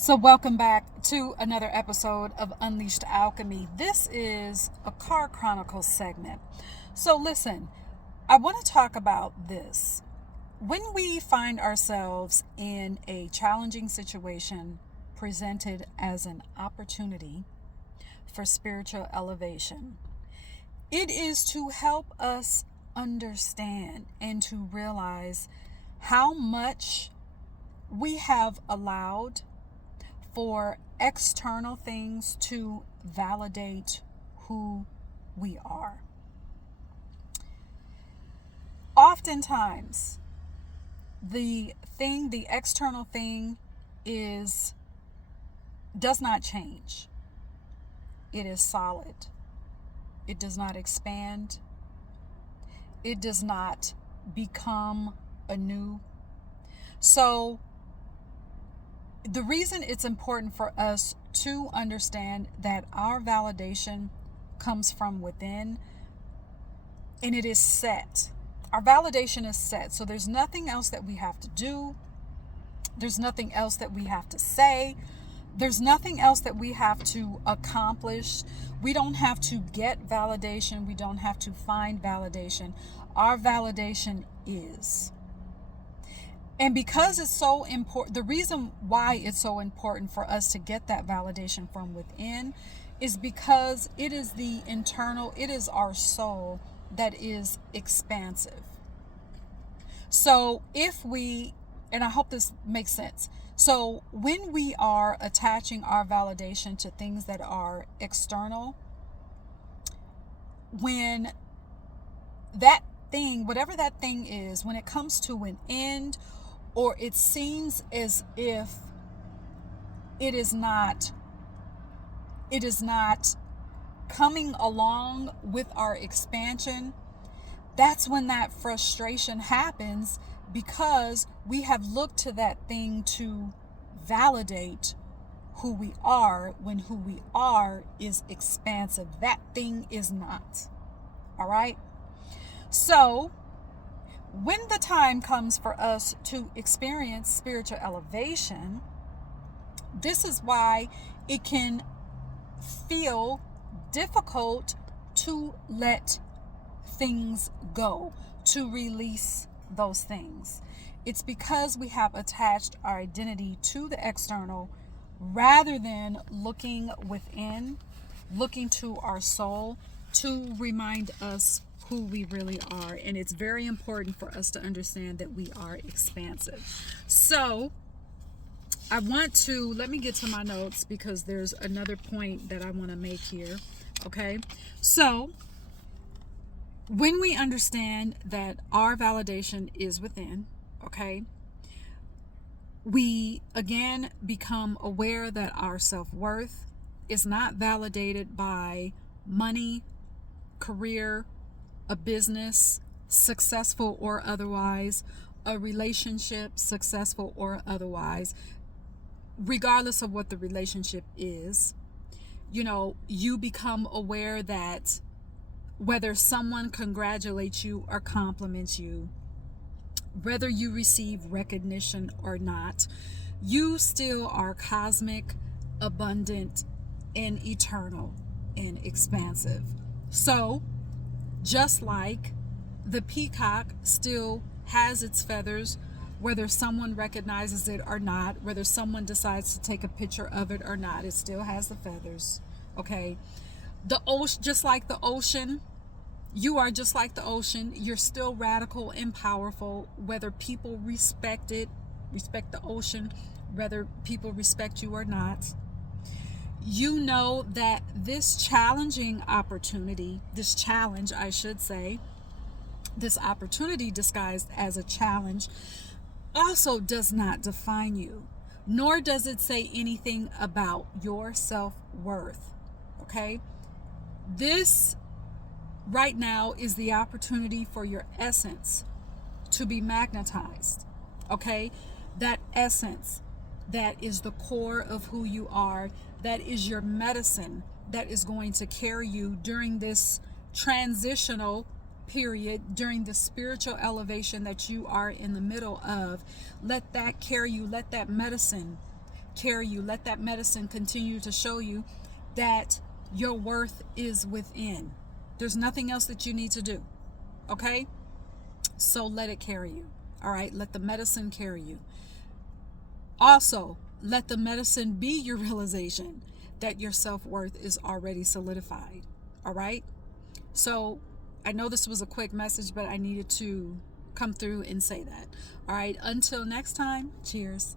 So, welcome back to another episode of Unleashed Alchemy. This is a Car Chronicles segment. So, listen, I want to talk about this. When we find ourselves in a challenging situation presented as an opportunity for spiritual elevation, it is to help us understand and to realize how much we have allowed for external things to validate who we are. Oftentimes, the external thing does not change. It is solid. It does not expand. It does not become anew. So, the reason it's important for us to understand that our validation comes from within and it is set. Our validation is set. So there's nothing else that we have to do. There's nothing else that we have to say. There's nothing else that we have to accomplish. We don't have to get validation. We don't have to find validation. Our validation is. And because it's so important, the reason why it's so important for us to get that validation from within is because it is the internal, it is our soul that is expansive. So and I hope this makes sense. So when we are attaching our validation to things that are external, when that thing, whatever that thing is, when it comes to an end, or it seems as if it is not coming along with our expansion, that's when that frustration happens, because we have looked to that thing to validate who we are, when who we are is expansive. That thing is not. All right? So, when the time comes for us to experience spiritual elevation, this is why it can feel difficult to let things go, to release those things. It's because we have attached our identity to the external rather than looking within, looking to our soul to remind us who we really are. And it's very important for us to understand that we are expansive. So let me get to my notes, because there's another point that I want to make here. Okay. So when we understand that our validation is within, okay, we again become aware that our self-worth is not validated by money, career, a business, successful or otherwise, a relationship, successful or otherwise, regardless of what the relationship is. You become aware that whether someone congratulates you or compliments you, whether you receive recognition or not, you still are cosmic, abundant, and eternal and expansive. So, just like the peacock still has its feathers, whether someone recognizes it or not, whether someone decides to take a picture of it or not, it still has the feathers. Okay. The ocean, just like the ocean, you are just like the ocean. You're still radical and powerful, whether people respect the ocean, whether people respect you or not. You know that this challenge, this opportunity disguised as a challenge also does not define you, nor does it say anything about your self-worth. Okay? This right now is the opportunity for your essence to be magnetized. Okay? That essence that is the core of who you are, that is your medicine, that is going to carry you during this transitional period, during the spiritual elevation that you are in the middle of. Let that carry you, let that medicine carry you. Let that medicine continue to show you that your worth is within. There's nothing else that you need to do. Okay? So let it carry you. All right? Let the medicine carry you. Also, let the medicine be your realization that your self-worth is already solidified. All right? So I know this was a quick message, but I needed to come through and say that. All right? Until next time, cheers.